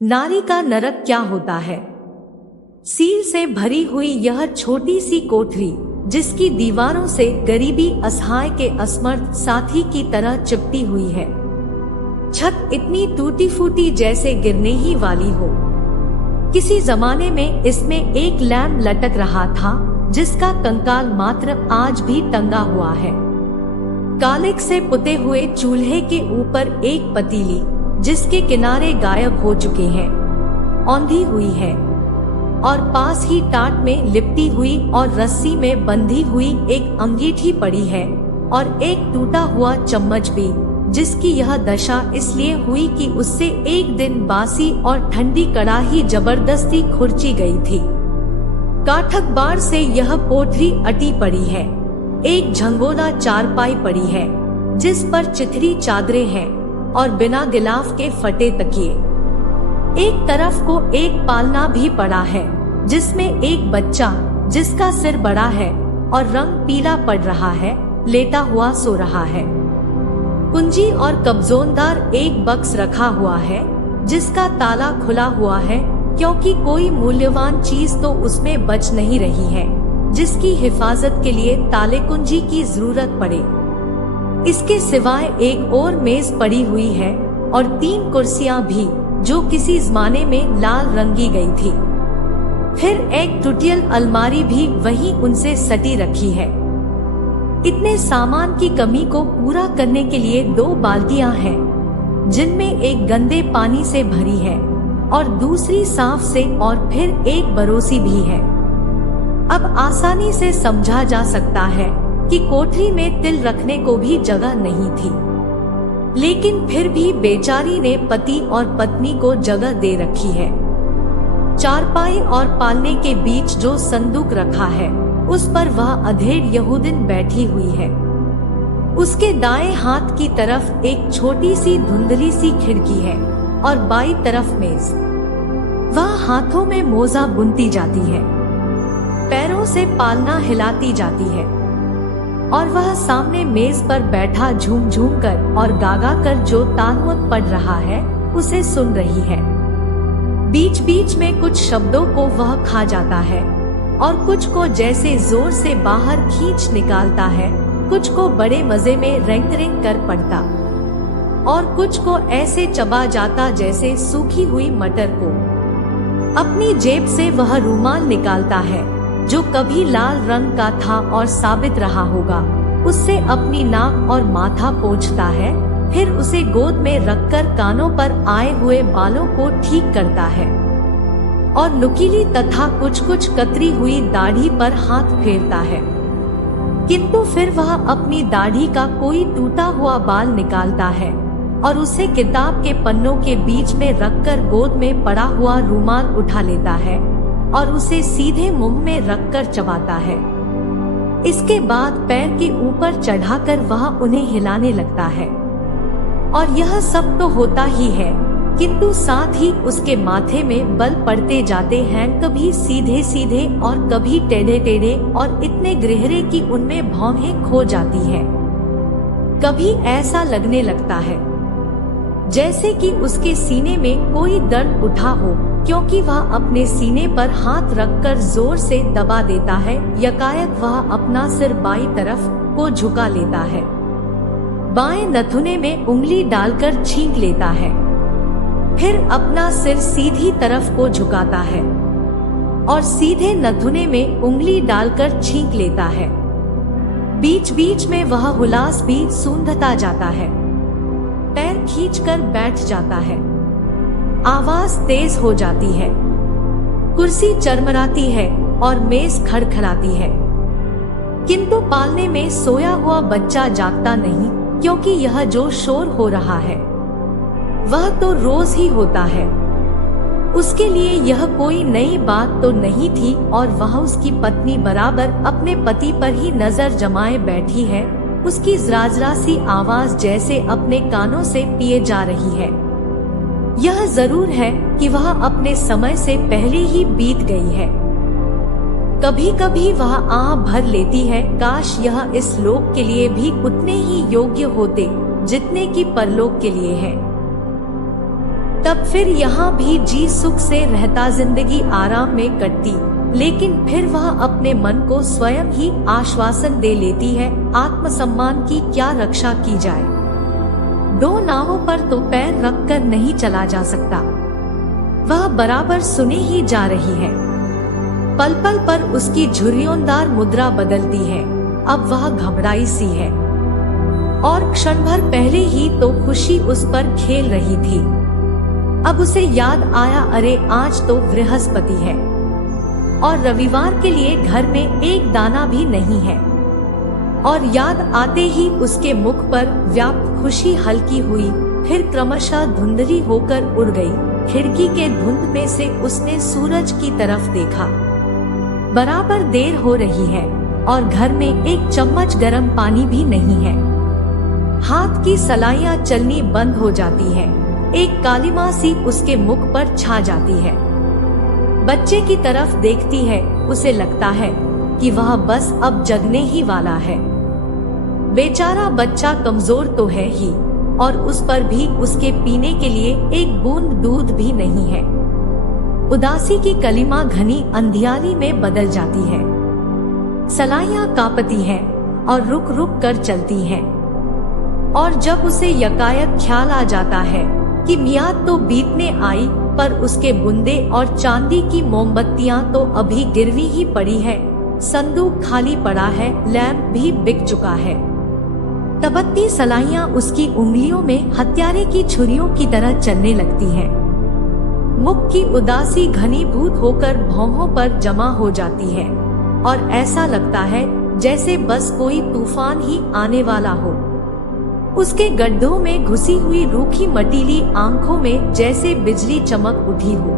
नारी का नरक क्या होता है। सील से भरी हुई यह छोटी सी कोठरी, जिसकी दीवारों से गरीबी असहाय के असमर्थ साथी की तरह चिपटी हुई है। छत इतनी टूटी फूटी जैसे गिरने ही वाली हो। किसी जमाने में इसमें एक लैम्प लटक रहा था, जिसका कंकाल मात्र आज भी टंगा हुआ है। कालिक से पुते हुए चूल्हे के ऊपर एक पतीली, जिसके किनारे गायब हो चुके हैं, औंधी हुई है, और पास ही टाट में लिपटी हुई और रस्सी में बंधी हुई एक अंगीठी पड़ी है, और एक टूटा हुआ चम्मच भी, जिसकी यह दशा इसलिए हुई कि उससे एक दिन बासी और ठंडी कड़ाही जबरदस्ती खुरची गई थी। काठक बार से यह कोठरी अटी पड़ी है। एक झंगोला चारपाई पड़ी है, जिस पर चिथरी चादरें हैं और बिना गिलाफ के फटे तकिए। एक तरफ को एक पालना भी पड़ा है, जिसमें एक बच्चा, जिसका सिर बड़ा है और रंग पीला पड़ रहा है, लेटा हुआ सो रहा है। कुंजी और कब्जोंदार एक बक्स रखा हुआ है, जिसका ताला खुला हुआ है, क्योंकि कोई मूल्यवान चीज तो उसमें बच नहीं रही है, जिसकी हिफाजत के लिए ताले कुंजी की जरूरत पड़े। इसके सिवाय एक और मेज पड़ी हुई है और 3 कुर्सियां भी, जो किसी जमाने में लाल रंगी गई थी। फिर एक टुटियल अलमारी भी वहीं उनसे सटी रखी है। इतने सामान की कमी को पूरा करने के लिए 2 बाल्टियां हैं, जिनमें एक गंदे पानी से भरी है और दूसरी साफ से, और फिर एक बरोसी भी है। अब आसानी से समझा जा सकता है कि कोठरी में तिल रखने को भी जगह नहीं थी, लेकिन फिर भी बेचारी ने पति और पत्नी को जगह दे रखी है। चारपाई और पालने के बीच जो संदूक रखा है, उस पर वह अधेड़ यहूदिन बैठी हुई है। उसके दाएं हाथ की तरफ एक छोटी सी धुंधली सी खिड़की है और बाईं तरफ मेज। वह हाथों में मोजा बुनती जाती है, पैरों से पालना हिलाती जाती है, और वह सामने मेज पर बैठा झूम झूम कर और गागा कर जो तालमुद पढ़ रहा है, उसे सुन रही है। बीच बीच में कुछ शब्दों को वह खा जाता है और कुछ को जैसे जोर से बाहर खींच निकालता है, कुछ को बड़े मजे में रेंग रेंग कर पढ़ता, और कुछ को ऐसे चबा जाता जैसे सूखी हुई मटर को। अपनी जेब से वह रूमाल निकालता है, जो कभी लाल रंग का था और साबित रहा होगा। उससे अपनी नाक और माथा पोंछता है, फिर उसे गोद में रखकर कानों पर आए हुए बालों को ठीक करता है, और नुकीली तथा कुछ कुछ कतरी हुई दाढ़ी पर हाथ फेरता है। किंतु फिर वह अपनी दाढ़ी का कोई टूटा हुआ बाल निकालता है और उसे किताब के पन्नों के बीच में रखकर गोद में पड़ा हुआ रूमाल उठा लेता है और उसे सीधे मुंह में रखकर चबाता है। इसके बाद पैर के ऊपर चढ़ाकर वह उन्हें हिलाने लगता है। और यह सब तो होता ही है, किंतु साथ ही उसके माथे में बल पड़ते जाते हैं, कभी सीधे सीधे और कभी टेढ़े टेढ़े, और इतने गहरे कि उनमें भौहें खो जाती है। कभी ऐसा लगने लगता है जैसे कि उसके सीने में कोई दर्द उठा हो, क्योंकि वह अपने सीने पर हाथ रखकर जोर से दबा देता है। यकायक वह अपना सिर बाईं तरफ को झुका लेता है, बाएं नथुने में उंगली डालकर छींक लेता है, फिर अपना सिर सीधी तरफ को झुकाता है और सीधे नथुने में उंगली डालकर छींक लेता है। बीच बीच में वह हुलास भी सूंघता जाता है, पैर खींचकर बैठ जाता है, आवाज तेज हो जाती है, कुर्सी चरमराती है और मेज खड़खड़ाती है। किंतु पालने में सोया हुआ बच्चा जागता नहीं, क्योंकि यह जो शोर हो रहा है वह तो रोज ही होता है। उसके लिए यह कोई नई बात तो नहीं थी, और वह उसकी पत्नी बराबर अपने पति पर ही नजर जमाए बैठी है। उसकी जरा सी आवाज जैसे अपने कानों से पिए जा रही है। यह जरूर है कि वह अपने समय से पहले ही बीत गई है। कभी कभी वह आह भर लेती है, काश यह इस लोक के लिए भी उतने ही योग्य होते जितने कि परलोक के लिए है। तब फिर यहाँ भी जी सुख से रहता, जिंदगी आराम में कटती। लेकिन फिर वह अपने मन को स्वयं ही आश्वासन दे लेती है, आत्मसम्मान की क्या रक्षा की जाए। दो नावों पर तो पैर रखकर नहीं चला जा सकता। वह बराबर सुने ही जा रही है। पल पल पर उसकी झुर्रियोंदार मुद्रा बदलती है। अब वह घबराई सी है और क्षण भर पहले ही तो खुशी उस पर खेल रही थी। अब उसे याद आया, अरे आज तो बृहस्पति है और रविवार के लिए घर में एक दाना भी नहीं है। और याद आते ही उसके मुख पर व्याप्त खुशी हल्की हुई, फिर क्रमशः धुंधली होकर उड़ गई। खिड़की के धुंध में से उसने सूरज की तरफ देखा। बराबर देर हो रही है और घर में एक चम्मच गर्म पानी भी नहीं है। हाथ की सलाइयां चलनी बंद हो जाती है। एक कालिमा सी उसके मुख पर छा जाती है। बच्चे की तरफ देखती है। उसे लगता है कि वह बस अब जगने ही वाला है। बेचारा बच्चा कमजोर तो है ही, और उस पर भी उसके पीने के लिए एक बूंद दूध भी नहीं है। उदासी की कलिमा घनी अंधियारी में बदल जाती है। सलाइयां कांपती हैं और रुक रुक कर चलती हैं। और जब उसे यकायक ख्याल आ जाता है कि मियाद तो बीतने आई, पर उसके बुंदे और चांदी की मोमबत्तियां तो अभी गिरवी ही पड़ी है। संदूक खाली पड़ा है, लैंप भी बिक चुका है। तबकती सलाइयां उसकी उंगलियों में हत्यारे की छुरियों की तरह चलने लगती हैं। मुख की उदासी घनीभूत होकर भौहों पर जमा हो जाती है और ऐसा लगता है जैसे बस कोई तूफान ही आने वाला हो। उसके गड्ढों में घुसी हुई रूखी मटीली आंखों में जैसे बिजली चमक उठी हो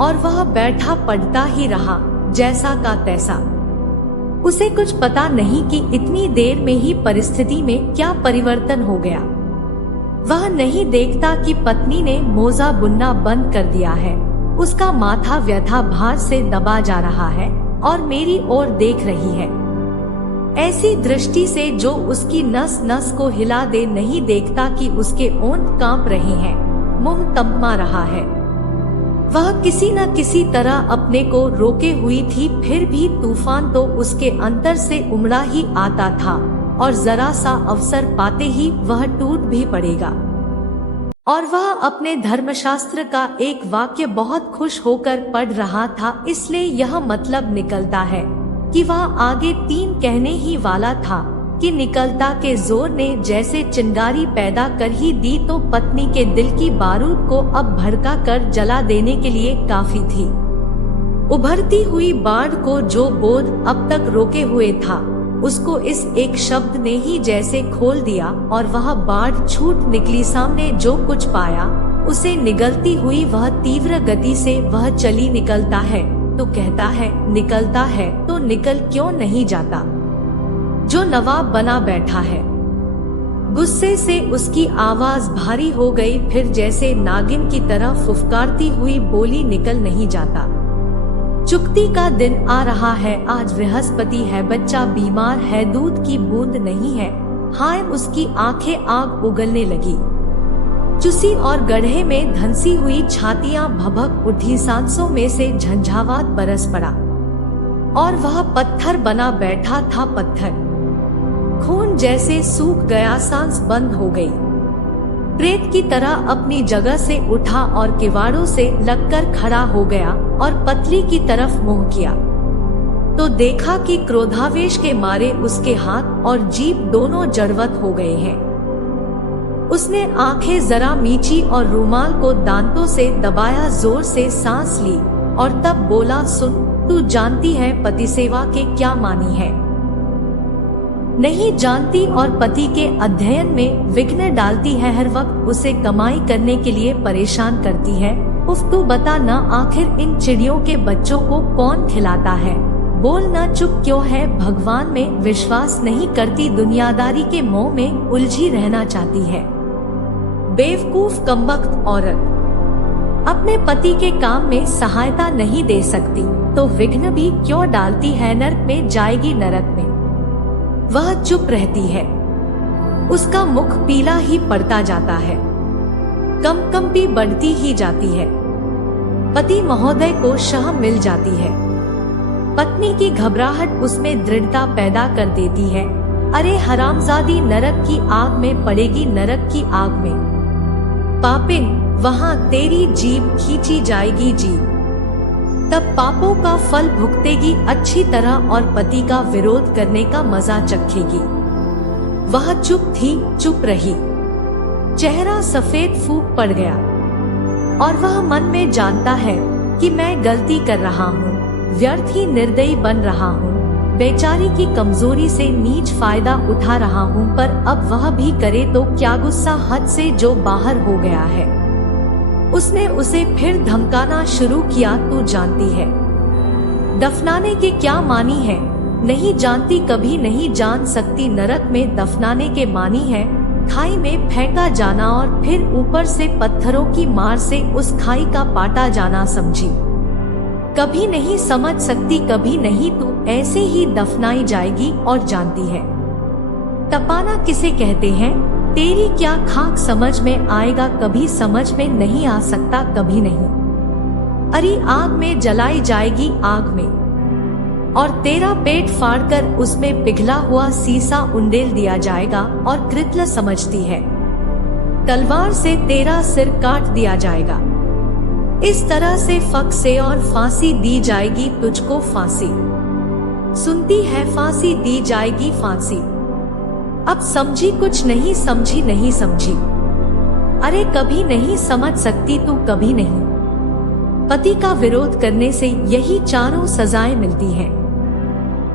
और वह बैठा पढ़ता ही रहा, जैसा का तैसा। उसे कुछ पता नहीं कि इतनी देर में ही परिस्थिति में क्या परिवर्तन हो गया। वह नहीं देखता कि पत्नी ने मोजा बुनना बंद कर दिया है। उसका माथा व्यथा भार से दबा जा रहा है और मेरी ओर देख रही है ऐसी दृष्टि से जो उसकी नस नस को हिला दे। नहीं देखता कि उसके ओंठ कांप रहे हैं, मुंह तममा रहा है। वह किसी न किसी तरह अपने को रोके हुई थी, फिर भी तूफान तो उसके अंतर से उमड़ा ही आता था और जरा सा अवसर पाते ही वह टूट भी पड़ेगा। और वह अपने धर्मशास्त्र का एक वाक्य बहुत खुश होकर पढ़ रहा था, इसलिए यह मतलब निकलता है कि वह आगे 3 कहने ही वाला था कि निकलता के जोर ने जैसे चिंगारी पैदा कर ही दी, तो पत्नी के दिल की बारूद को अब भड़का कर जला देने के लिए काफी थी। उभरती हुई बाढ़ को जो बोध अब तक रोके हुए था, उसको इस एक शब्द ने ही जैसे खोल दिया और वह बाढ़ छूट निकली। सामने जो कुछ पाया उसे निगलती हुई वह तीव्र गति से वह चली। निकलता है तो कहता है, निकलता है तो निकल क्यों नहीं जाता जो नवाब बना बैठा है। गुस्से से उसकी आवाज भारी हो गई, फिर जैसे नागिन की तरह फुफकारती हुई बोली, निकल नहीं जाता। चुकती का दिन आ रहा है, आज बृहस्पति है, बच्चा बीमार है, दूध की बूंद नहीं है। हाय, उसकी आंखें आग उगलने लगी। चुसी और गड्ढे में धंसी हुई छातियां भभक उठी, सांसों में से झंझावात बरस पड़ा और वह पत्थर बना बैठा था। पत्थर खून जैसे सूख गया, सांस बंद हो गई। प्रेत की तरह अपनी जगह से उठा और किवाड़ों से लगकर खड़ा हो गया और पतली की तरफ मुंह किया तो देखा कि क्रोधावेश के मारे उसके हाथ और जीभ दोनों जड़वत हो गए हैं। उसने आंखें जरा मीची और रूमाल को दांतों से दबाया, जोर से सांस ली और तब बोला, सुन, तू जानती है पति सेवा के क्या मानी है? नहीं जानती, और पति के अध्ययन में विघ्न डालती है, हर वक्त उसे कमाई करने के लिए परेशान करती है। उफ, तू बता ना, आखिर इन चिड़ियों के बच्चों को कौन खिलाता है? बोल ना, चुप क्यों है? भगवान में विश्वास नहीं करती, दुनियादारी के मोह में उलझी रहना चाहती है। बेवकूफ कमबख्त औरत, अपने पति के काम में सहायता नहीं दे सकती तो विघ्न भी क्यों डालती है? नरक में जाएगी, नरक में। वह चुप रहती है। उसका मुख पीला ही पड़ता जाता है। कंपी बढ़ती ही जाती है। पति महोदय को शह मिल जाती है। पत्नी की घबराहट उसमें दृढ़ता पैदा कर देती है। अरे हरामजादी, नरक की आग में पड़ेगी, नरक की आग में। पापिन, वहां तेरी जीभ खींची जाएगी जीभ। तब पापों का फल भुगतेगी अच्छी तरह और पति का विरोध करने का मजा चखेगी। वह चुप थी, चुप रही। चेहरा सफेद फूक पड़ गया और वह मन में जानता है कि मैं गलती कर रहा हूँ, व्यर्थ ही निर्दयी बन रहा हूँ, बेचारी की कमजोरी से नीच फायदा उठा रहा हूँ। पर अब वह भी करे तो क्या, गुस्सा हद से जो बाहर हो गया है। उसने उसे फिर धमकाना शुरू किया। तू जानती है दफनाने के क्या मानी है? नहीं जानती, कभी नहीं जान सकती। नरक में दफनाने के मानी है खाई में फेंका जाना और फिर ऊपर से पत्थरों की मार से उस खाई का पाटा जाना, समझी? कभी नहीं समझ सकती, कभी नहीं। तू ऐसे ही दफनाई जाएगी। और जानती है तपाना किसे कहते हैं? तेरी क्या खाक समझ में आएगा? कभी समझ में नहीं आ सकता, कभी नहीं। अरे आग में जलाई जाएगी, आग में। और तेरा पेट फाड़कर उसमें पिघला हुआ सीसा उंडेल दिया जाएगा। और कृत्य समझती है तलवार से तेरा सिर काट दिया जाएगा। इस तरह से फक से और फांसी दी जाएगी तुझको, फांसी। सुनती है, फांसी दी जाएगी, फांसी। अब समझी कुछ नहीं समझी, नहीं समझी। अरे कभी नहीं समझ सकती तू, कभी नहीं। पति का विरोध करने से यही चारों सजाएं मिलती हैं।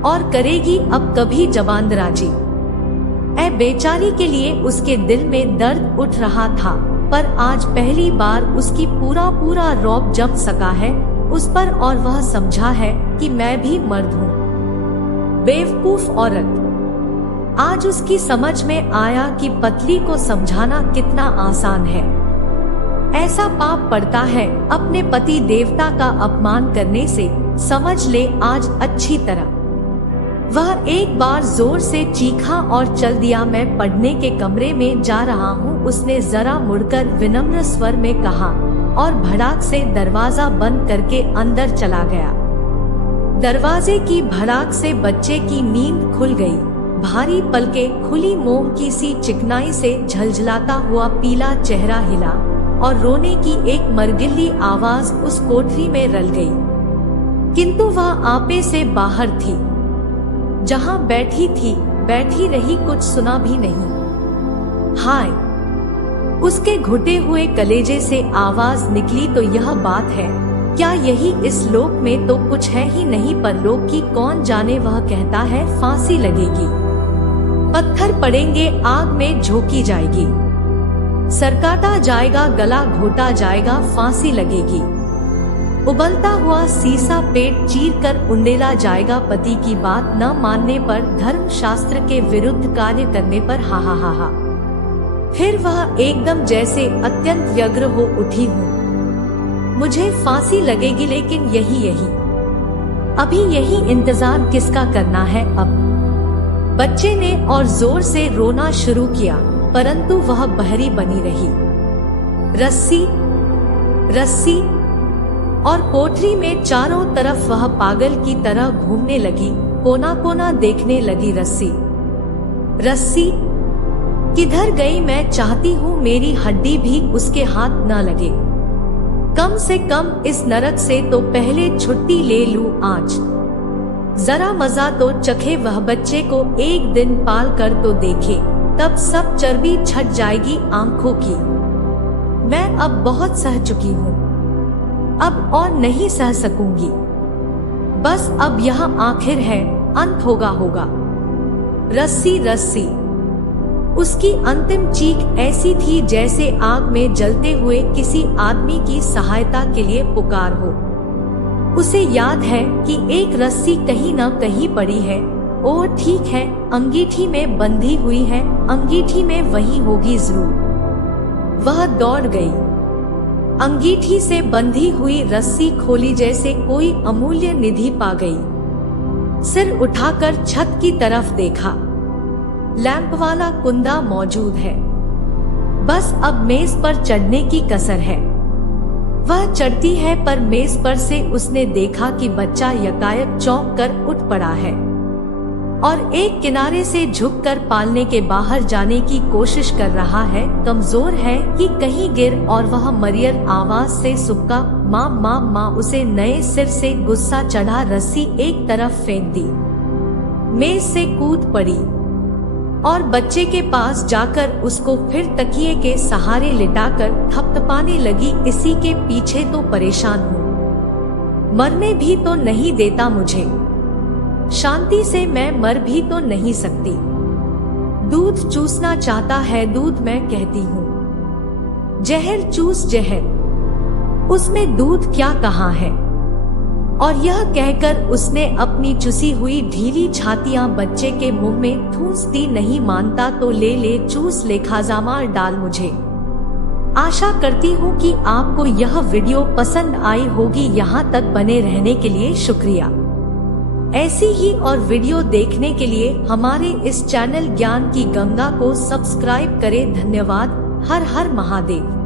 और करेगी अब कभी जबानदराजी। ऐ बेचारी के लिए उसके दिल में दर्द उठ रहा था, पर आज पहली बार उसकी पूरा रौब जम सका है उस पर। और वह समझा है कि मैं भी मर्द हूँ। बेवकूफ औरत। आज उसकी समझ में आया कि पतली को समझाना कितना आसान है। ऐसा पाप पड़ता है अपने पति देवता का अपमान करने से, समझ ले आज अच्छी तरह। वह एक बार जोर से चीखा और चल दिया। मैं पढ़ने के कमरे में जा रहा हूँ, उसने जरा मुड़कर विनम्र स्वर में कहा और भड़ाक से दरवाजा बंद करके अंदर चला गया। दरवाजे की भड़ाक से बच्चे की नींद खुल गई। भारी पलकें खुली, मोम की सी चिकनाई से झलझलाता हुआ पीला चेहरा हिला और रोने की एक मरगिल्ली आवाज उस कोठरी में रल गई। किंतु वह आपे से बाहर थी। जहां बैठी थी बैठी रही, कुछ सुना भी नहीं। हाय, उसके घुटे हुए कलेजे से आवाज निकली। तो यह बात है क्या? यही इस लोक में तो कुछ है ही नहीं, पर लोक की कौन जाने। वह कहता है फांसी लगेगी, पत्थर पड़ेंगे, आग में झोंकी जाएगी, सरकाता जाएगा, गला घोटा जाएगा, फांसी लगेगी। उबलता हुआ सीसा पेट चीरकर उंडेला जाएगा। पति की बात न मानने पर, धर्म शास्त्र के विरुद्ध कार्य करने पर, हा हा हा हा। फिर वह एकदम जैसे अत्यंत व्यग्र हो उठी हूँ, मुझे फांसी लगेगी, लेकिन यही अभी यही इंतजार किसका करना है अब? बच्चे ने और जोर से रोना शुरू किया, परंतु वह बहरी बनी रही। रस्सी रस्सी। और कोठरी में चारों तरफ वह पागल की तरह घूमने लगी, कोना कोना देखने लगी। रस्सी रस्सी किधर गई? मैं चाहती हूँ मेरी हड्डी भी उसके हाथ न लगे। कम से कम इस नरक से तो पहले छुट्टी ले लूं आज। जरा मजा तो चखे। वह बच्चे को एक दिन पाल कर तो देखे, तब सब चर्बी छट जाएगी आंखों की। मैं अब बहुत सह चुकी हूँ, अब और नहीं सह सकूंगी। बस अब यह आखिर है, अंत होगा। रस्सी रस्सी। उसकी अंतिम चीख ऐसी थी जैसे आग में जलते हुए किसी आदमी की सहायता के लिए पुकार हो। उसे याद है कि एक रस्सी कहीं न कहीं पड़ी है। ओह ठीक है, अंगीठी में बंधी हुई है, अंगीठी में वही होगी जरूर। वह दौड़ गई, अंगीठी से बंधी हुई रस्सी खोली, जैसे कोई अमूल्य निधि पा गई। सिर उठाकर छत की तरफ देखा, लैंप वाला कुंदा मौजूद है। बस अब मेज पर चढ़ने की कसर है। वह चढ़ती है पर मेज पर से उसने देखा कि बच्चा यकायक चौंक कर उठ पड़ा है और एक किनारे से झुककर पालने के बाहर जाने की कोशिश कर रहा है। कमजोर है कि कहीं गिर और वह मरियर आवाज से सुबका माँ माँ माँ। उसे नए सिर से गुस्सा चढ़ा, रस्सी एक तरफ फेंक दी, मेज से कूद पड़ी और बच्चे के पास जाकर उसको फिर तकिए के सहारे लिटाकर थपथपाने लगी। इसी के पीछे तो परेशान हूँ, मरने भी तो नहीं देता मुझे, शांति से मैं मर भी तो नहीं सकती। दूध चूसना चाहता है दूध, मैं कहती हूँ जहर चूस जहर, उसमें दूध क्या कहाँ है। और यह कहकर उसने अपनी चुसी हुई ढीली छातियां बच्चे के मुंह में ठूंस दी। नहीं मानता तो ले ले, चूस ले, खाजामार डाल मुझे। आशा करती हूँ कि आपको यह वीडियो पसंद आई होगी। यहाँ तक बने रहने के लिए शुक्रिया। ऐसी ही और वीडियो देखने के लिए हमारे इस चैनल ज्ञान की गंगा को सब्सक्राइब करें। धन्यवाद। हर हर महादेव।